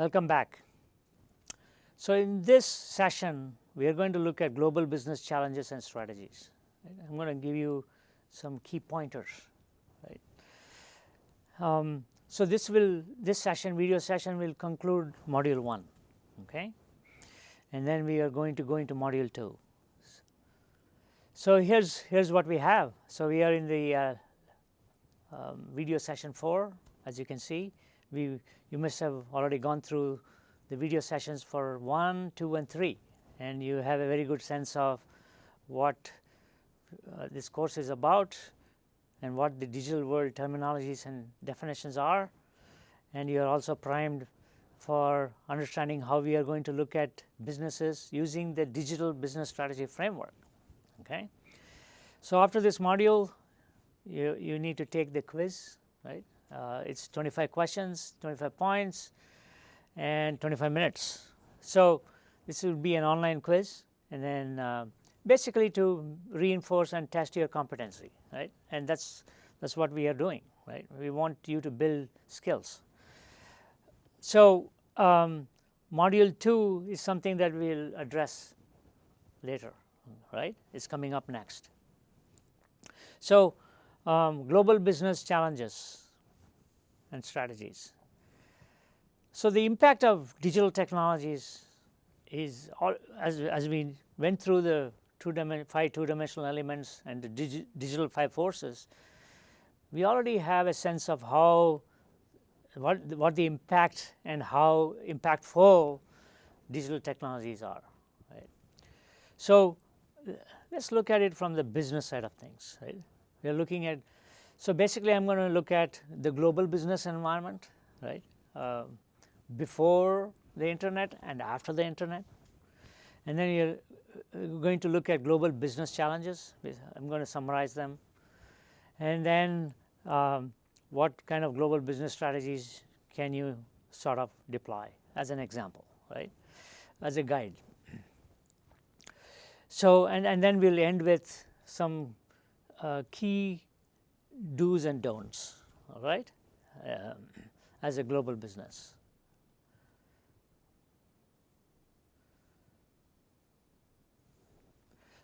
Welcome back. So, in this session, we are going to look at global business challenges and strategies. Right? I am going to give you some key pointers. Right? So, this video session will conclude module 1, okay? And then we are going to go into module 2. So, here's what we have. So, we are in the video session 4. As you can see, you must have already gone through the video sessions for 1, 2, and 3, and you have a very good sense of what this course is about and what the digital world terminologies and definitions are, and you are also primed for understanding how we are going to look at businesses using the digital business strategy framework. Okay. So, after this module, you need to take the quiz, right? It's 25 questions, 25 points, and 25 minutes. So, this will be an online quiz, and then basically to reinforce and test your competency, right? And that's what we are doing, right? We want you to build skills. So, module 2 is something that we will address later, right? It's coming up next. So, global business challenges and strategies. So, the impact of digital technologies is as we went through the 5 two-dimensional elements and the digital 5 forces, we already have a sense of what the impact and how impactful digital technologies are. Right. So, let's look at it from the business side of things. Right. We are looking at, so basically I am going to look at the global business environment, right, before the internet and after the internet, and then you are going to look at global business challenges. I am going to summarize them, and then what kind of global business strategies can you sort of deploy as an example, right, as a guide. So, and then we will end with some key do's and don'ts, all right, as a global business.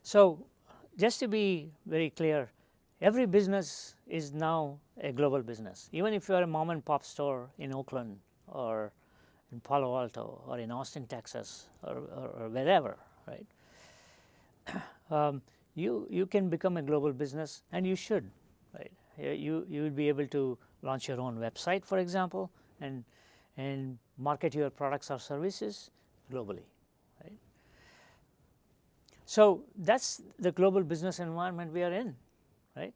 So, just to be very clear, every business is now a global business. Even if you are a mom and pop store in Oakland or in Palo Alto or in Austin, Texas, or wherever, right, you can become a global business, and you should, right. You will be able to launch your own website, for example, and market your products or services globally, right. So, that's the global business environment we are in, right.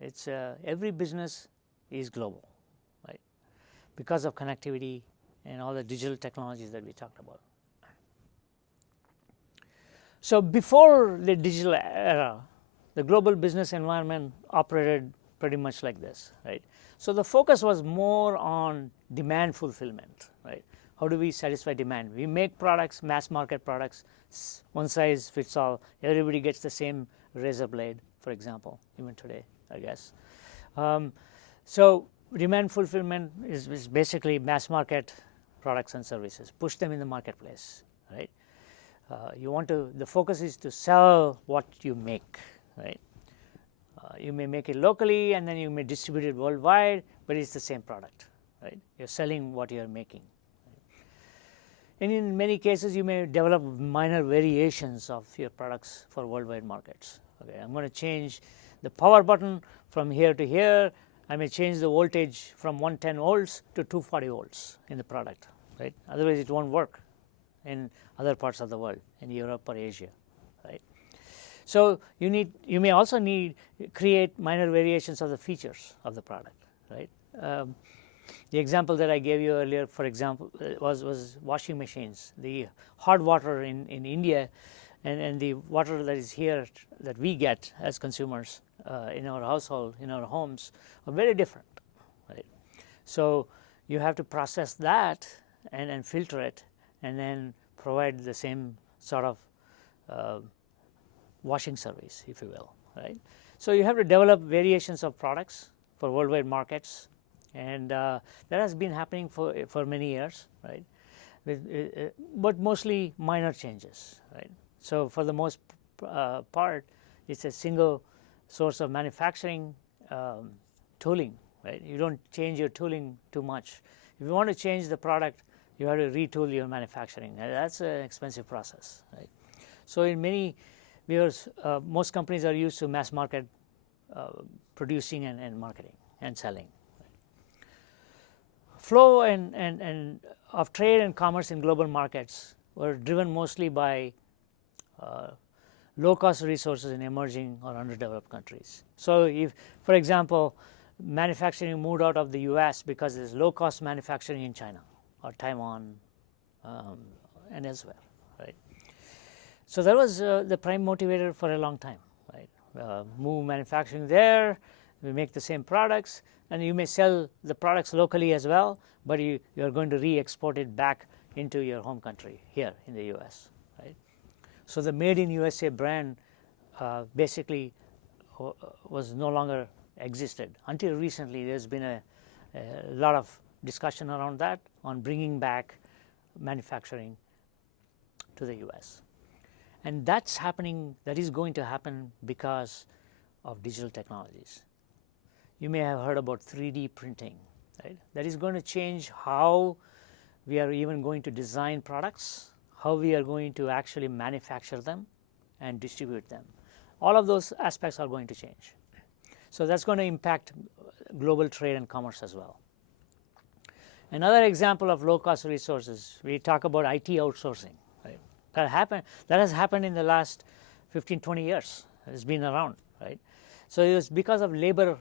It's every business is global, right, because of connectivity and all the digital technologies that we talked about. So, before the digital era, the global business environment operated pretty much like this, right. So, the focus was more on demand fulfillment, right. How do we satisfy demand? We make products, mass market products, one size fits all, everybody gets the same razor blade, for example, even today, I guess. So, demand fulfillment is basically mass market products and services, push them in the marketplace, right. You want to, the focus is to sell what you make, right. You may make it locally and then you may distribute it worldwide, but it's the same product, right. You're selling what you're making. And in many cases, you may develop minor variations of your products for worldwide markets. Okay, I'm going to change the power button from here to here. I may change the voltage from 110 volts to 240 volts in the product, right. Otherwise, it won't work in other parts of the world, in Europe or Asia, right. So, you may also create minor variations of the features of the product, right. The example that I gave you earlier, for example, was washing machines. The hot water in India and the water that is here that we get as consumers in our household, in our homes, are very different, right. So, you have to process that and filter it, and then provide the same sort of washing service, if you will, right. So, you have to develop variations of products for worldwide markets, and that has been happening for many years, right. but mostly minor changes, right? So for the most part, it's a single source of manufacturing tooling, right? You don't change your tooling too much. If you want to change the product, you have to retool your manufacturing, and that's an expensive process, right? So in many viewers, most companies are used to mass market producing and marketing and selling. Flow and of trade and commerce in global markets were driven mostly by low-cost resources in emerging or underdeveloped countries. So if, for example, manufacturing moved out of the U.S. because there's low-cost manufacturing in China or Taiwan and elsewhere, right? So that was the prime motivator for a long time, right? Move manufacturing there, we make the same products, and you may sell the products locally as well, but you are going to re-export it back into your home country here in the U.S., right? So the Made in USA brand basically was no longer existed. Until recently, there's been a lot of discussion around that, on bringing back manufacturing to the U.S. And that's happening, that is going to happen because of digital technologies. You may have heard about 3D printing, right? That is going to change how we are even going to design products, how we are going to actually manufacture them and distribute them. All of those aspects are going to change. So that's going to impact global trade and commerce as well. Another example of low-cost resources, we talk about IT outsourcing, right? That has happened in the last 15, 20 years. It's been around, right? So it was because of labor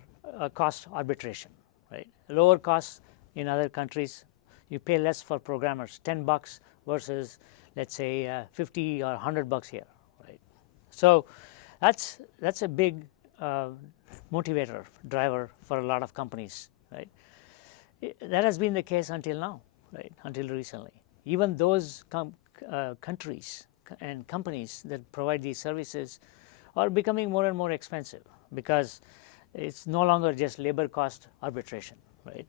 cost arbitration, right? Lower costs in other countries, you pay less for programmers, $10 versus, let's say, 50 or $100 here, right? So that's a big motivator, driver for a lot of companies, right? That has been the case until now, right? Until recently. Even those countries and companies that provide these services are becoming more and more expensive, because it's no longer just labor cost arbitration, right?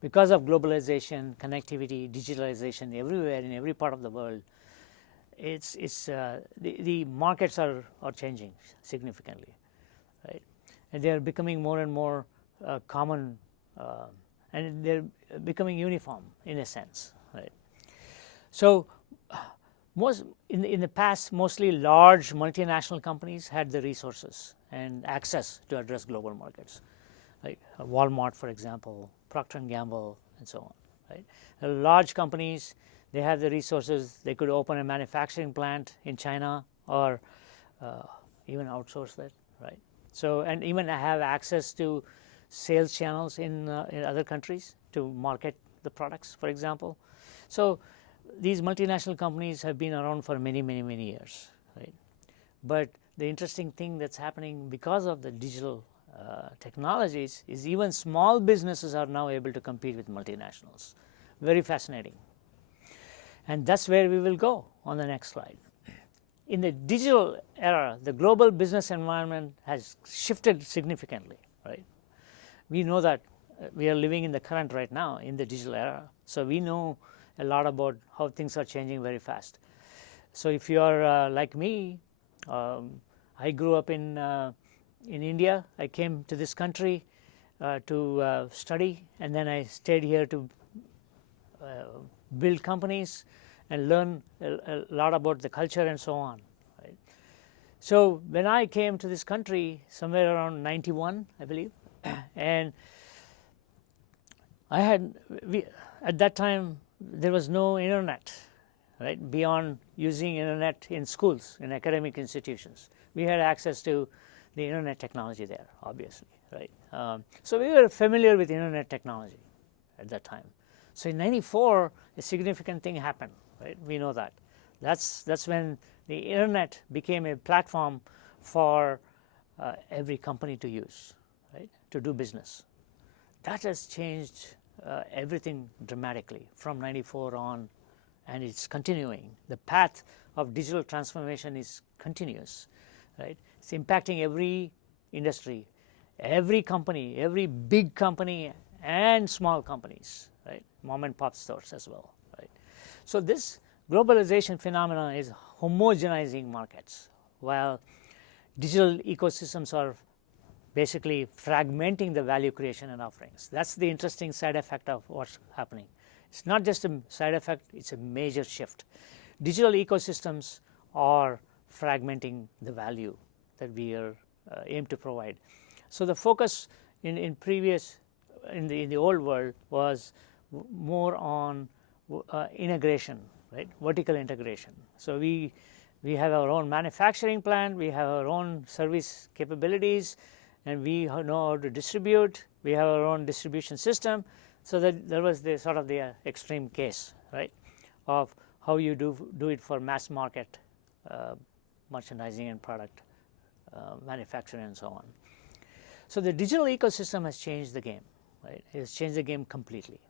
Because of globalization, connectivity, digitalization everywhere in every part of the world, the markets are changing significantly, right? And they are becoming more and more common, and they're becoming uniform in a sense, right? So in the past, mostly large multinational companies had the resources and access to address global markets, like Walmart, for example, Procter & Gamble, and so on, right? Large companies, they have the resources. They could open a manufacturing plant in China, or even outsource that, right? So, and even have access to sales channels in other countries to market the products, for example. So these multinational companies have been around for many, many, many years, right? But the interesting thing that's happening because of the digital technologies is even small businesses are now able to compete with multinationals. Very fascinating. And that's where we will go on the next slide. In the digital era, the global business environment has shifted significantly, right? We know that we are living in the current right now in the digital era. So we know a lot about how things are changing very fast. So if you are like me, I grew up in India. I came to this country to study, and then I stayed here to build companies and learn a lot about the culture and so on, right? So when I came to this country somewhere around 91, I believe, and at that time there was no internet, right, beyond using internet in schools, in academic institutions. We had access to the internet technology there, obviously, right? So we were familiar with internet technology at that time. So in 94, a significant thing happened, right? We know that. That's when the internet became a platform for every company to use, right, to do business. That has changed everything dramatically from 94 on, and it's continuing. The path of digital transformation is continuous, right? It's impacting every industry, every company, every big company and small companies, right? Mom and pop stores as well, right? So this globalization phenomenon is homogenizing markets, while digital ecosystems are basically fragmenting the value creation and offerings. That's the interesting side effect of what's happening. It's not just a side effect, it's a major shift. Digital ecosystems are fragmenting the value that we are aim to provide. So the focus in the old world was more on integration, right? Vertical integration. So we have our own manufacturing plant, we have our own service capabilities, and we know how to distribute. We have our own distribution system. So that there was the sort of the extreme case, right, of how you do it for mass market merchandising and product manufacturing and so on. So the digital ecosystem has changed the game, right? It has changed the game completely.